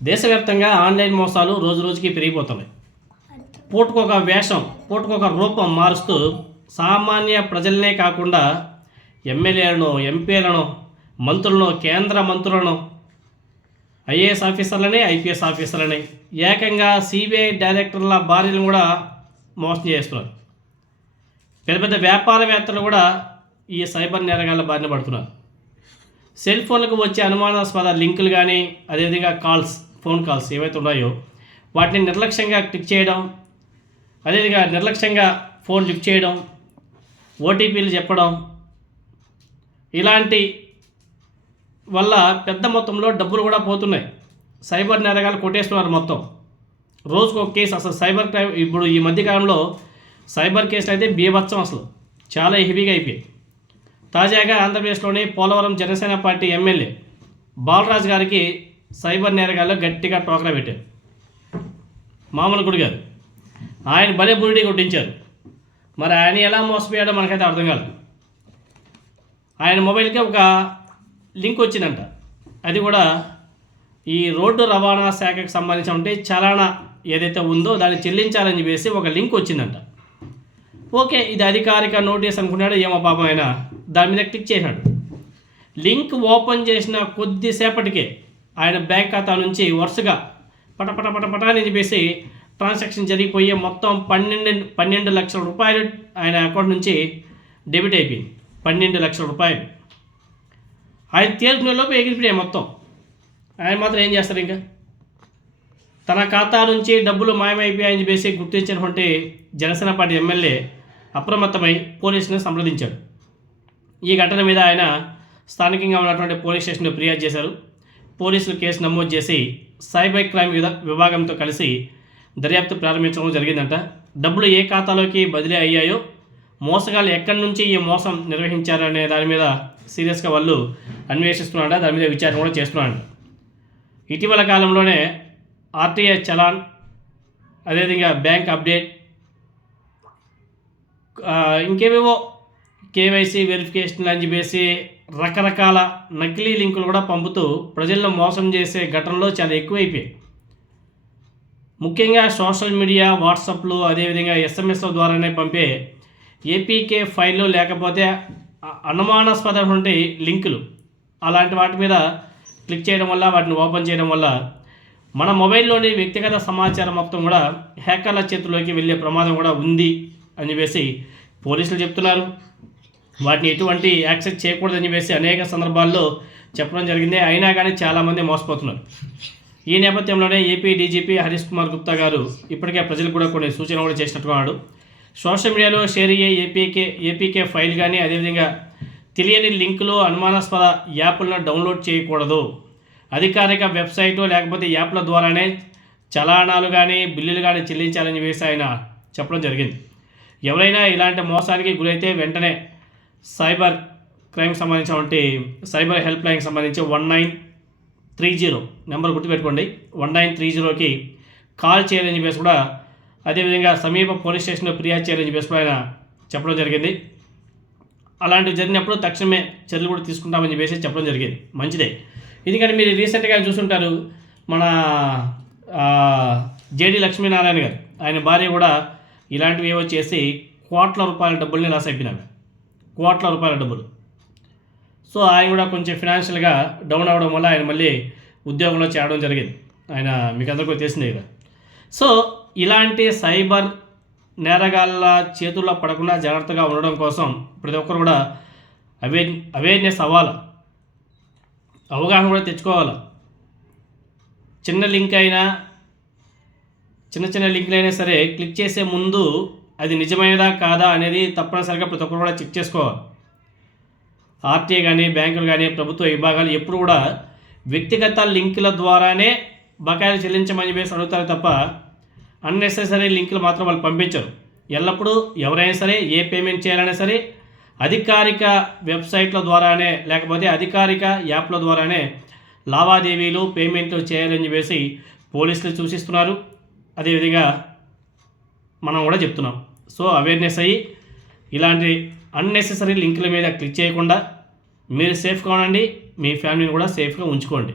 దేశవ్యాప్తంగా ఆన్లైన్ మోసాలు రోజురోజుకి పెరిగిపోతున్నాయి. పూటకొక వేషం, పూటకొక రూపం మారుస్తూ సామాన్య ప్రజలనే కాకుండా ఎమ్మెల్యేలను, ఎంపీలను, మంత్రులను, కేంద్ర మంత్రులను, ఐఏఎస్ ఆఫీసర్లని, ఐపీఎస్ ఆఫీసర్లని, ఏకంగా సిబిఐ డైరెక్టర్ల భార్యలను కూడా మోసం చేస్తున్నారు. పెద్ద పెద్ద వ్యాపారవేత్తలు కూడా ఈ సైబర్ నేరగాళ్ళ బారిన పడుతున్నారు. సెల్ ఫోన్లకు వచ్చే అనుమానాస్పద లింకులు కానీ, అదేవిధంగా ఫోన్ కాల్స్ ఏవైతే ఉన్నాయో వాటిని నిర్లక్ష్యంగా క్లిక్ చేయడం, అదేవిధంగా నిర్లక్ష్యంగా ఫోన్ లిఫ్ట్ చేయడం, ఓటీపీలు చెప్పడం, ఇలాంటి వల్ల పెద్ద మొత్తంలో డబ్బులు కూడా పోతున్నాయి. సైబర్ నేరగాలు కొట్టేస్తున్నారు మొత్తం. రోజుకు ఒక కేసు. అసలు సైబర్ క్రైమ్ ఇప్పుడు ఈ మధ్యకాలంలో సైబర్ కేసులు అయితే బీభత్సం, అసలు చాలా హెవీగా అయిపోయాయి. తాజాగా ఆంధ్రప్రదేశ్లోని పోలవరం జనసేన పార్టీ ఎమ్మెల్యే బాలరాజు గారికి సైబర్ నేరగాల్లో గట్టిగా టోకరా పెట్టారు. మామూలు గుడి కాదు, ఆయన భలే బురిడి కొట్టించారు. మరి ఆయన ఎలా మోసపోయాడో మనకైతే అర్థం కాదు. ఆయన మొబైల్కి ఒక లింక్ వచ్చిందంట. అది కూడా ఈ రోడ్డు రవాణా శాఖకు సంబంధించి చలానా ఏదైతే ఉందో దాన్ని చెల్లించాలని చెప్పేసి ఒక లింక్ వచ్చిందంట. ఓకే, ఇది అధికారిక నోటీస్ అనుకున్నాడు. ఏమో పాపం ఆయన దాని మీద క్లిక్ చేశాడు. లింక్ ఓపెన్ చేసిన కొద్దిసేపటికే ఆయన బ్యాంక్ ఖాతా నుంచి వరుసగా పటపట అని చెప్పేసి ట్రాన్సాక్షన్ జరిగిపోయి మొత్తం 12 లక్షల రూపాయలు ఆయన అకౌంట్ నుంచి డెబిట్ అయిపోయింది. 12 లక్షల రూపాయలు ఆయన తీర్పులోపు ఎగిరిపోయాయి మొత్తం. ఆయన మాత్రం ఏం చేస్తారు? ఇంకా తన ఖాతా నుంచి డబ్బులు మాయమైపోయాయని చెప్పేసి గుర్తించినటువంటి జనసేన పార్టీ ఎమ్మెల్యే అప్రమత్తమై పోలీసులను సంప్రదించాడు. ఈ ఘటన మీద ఆయన స్థానికంగా ఉన్నటువంటి పోలీస్ స్టేషన్లో ఫిర్యాదు చేశారు. పోలీసులు కేసు నమోదు చేసి సైబర్ క్రైమ్ విభాగంతో కలిసి దర్యాప్తు ప్రారంభించడం జరిగిందంట. డబ్బులు ఏ ఖాతాలోకి బదిలీ అయ్యాయో, మోసగాళ్ళు ఎక్కడి నుంచి ఈ మోసం నిర్వహించారనే దాని మీద సీరియస్గా వాళ్ళు అన్వేషిస్తున్నారంట. దాని మీద విచారణ కూడా చేస్తున్నారంట. ఇటీవల కాలంలోనే ఆర్టీఐ చలాన్, అదేవిధంగా బ్యాంక్ అప్డేట్, ఇంకేవేవో కేవైసీ వెరిఫికేషన్ అని చెప్పేసి రకరకాల నకిలీ లింకులు కూడా పంపుతూ ప్రజలను మోసం చేసే ఘటనలో చాలా ఎక్కువైపోయాయి. ముఖ్యంగా సోషల్ మీడియా, వాట్సాప్లు, అదేవిధంగా ఎస్ఎంఎస్ల ద్వారానే పంపే ఏపీకే ఫైళ్ళు, లేకపోతే అనుమానాస్పదమైనటువంటి లింకులు, అలాంటి వాటి మీద క్లిక్ చేయడం వల్ల, వాటిని ఓపెన్ చేయడం వల్ల మన మొబైల్లోని వ్యక్తిగత సమాచారం మొత్తం కూడా హ్యాకర్ల చేతుల్లోకి వెళ్ళే ప్రమాదం కూడా ఉంది అని చెప్పేసి పోలీసులు చెప్తున్నారు. వాటిని ఎటువంటి యాక్సెస్ చేయకూడదని చెప్పేసి అనేక సందర్భాల్లో చెప్పడం జరిగింది. అయినా కానీ చాలామంది మోసపోతున్నారు. ఈ నేపథ్యంలోనే ఏపీ డీజీపీ హరీష్ కుమార్ గుప్తా గారు ఇప్పటికే ప్రజలకు కూడా కొన్ని సూచనలు కూడా చేసినట్టున్నాడు. సోషల్ మీడియాలో షేర్ అయ్యే ఏపీకే ఫైల్ కానీ, అదేవిధంగా తెలియని లింకులు, అనుమానాస్పద యాప్లను డౌన్లోడ్ చేయకూడదు. అధికారిక వెబ్సైటు లేకపోతే యాప్ల ద్వారానే చలానాలు కానీ, బిల్లులు కానీ చెల్లించాలని చెప్పేసి ఆయన చెప్పడం జరిగింది. ఎవరైనా ఇలాంటి మోసానికి గురైతే వెంటనే సైబర్ క్రైమ్కి సంబంధించినటువంటి సైబర్ హెల్ప్ లైన్కి సంబంధించి 1930 నెంబర్ గుర్తుపెట్టుకోండి. 1930కి కాల్ చేయాలని చెప్పేసి కూడా, అదేవిధంగా సమీప పోలీస్ స్టేషన్లో ఫిర్యాదు చేయాలని చెప్పేసి కూడా ఆయన చెప్పడం జరిగింది. అలాంటివి జరిగినప్పుడు తక్షణమే చర్యలు కూడా తీసుకుంటామని చెప్పేసి చెప్పడం జరిగింది. మంచిదే. ఎందుకంటే మీరు రీసెంట్గా చూసుంటారు, మన జేడి లక్ష్మీనారాయణ గారు, ఆయన భార్య కూడా ఇలాంటివి ఏవో చేసి కోట్ల రూపాయల డబ్బుల్ని లాస్ అయిపోయినాడు. కోట్ల రూపాయల డబ్బులు. సో ఆయన కూడా కొంచెం ఫినాన్షియల్గా డౌన్ అవ్వడం వల్ల ఆయన మళ్ళీ ఉద్యోగంలో చేరడం జరిగింది. ఆయన మీకు అందరికీ తెలిసిందే కదా. సో ఇలాంటి సైబర్ నేరగాళ్ళ చేతుల్లో పడకుండా జాగ్రత్తగా ఉండడం కోసం ప్రతి ఒక్కరు కూడా అవేర్నెస్ అవ్వాలి, అవగాహన కూడా తెచ్చుకోవాలి. చిన్న లింక్ అయినా, చిన్న లింకులు అయినా సరే క్లిక్ చేసే ముందు అది నిజమైనదా కాదా అనేది తప్పనిసరిగా ప్రతి ఒక్కరు కూడా చెక్ చేసుకోవాలి. ఆర్టీఐ కానీ, బ్యాంకులు కానీ, ప్రభుత్వ విభాగాలు ఎప్పుడు కూడా వ్యక్తిగత లింకుల ద్వారానే బకాయిలు చెల్లించమని చెప్పేసి అడుగుతారు తప్ప అన్నెసెసరీ లింకులు మాత్రం వాళ్ళు పంపించరు. ఎల్లప్పుడూ ఎవరైనా సరే ఏ పేమెంట్ చేయాలన్నా సరే అధికారిక వెబ్సైట్ల ద్వారానే, లేకపోతే అధికారిక యాప్ల ద్వారానే లావాదేవీలు, పేమెంట్లు చేయాలని చెప్పేసి పోలీసులు సూచిస్తున్నారు. అదేవిధంగా మనం కూడా చెప్తున్నాం. సో అవేర్నెస్ అయ్యి ఇలాంటి అన్నెసెసరీ లింకుల మీద క్లిక్ చేయకుండా మీరు సేఫ్గా ఉండండి, మీ ఫ్యామిలీని కూడా సేఫ్గా ఉంచుకోండి.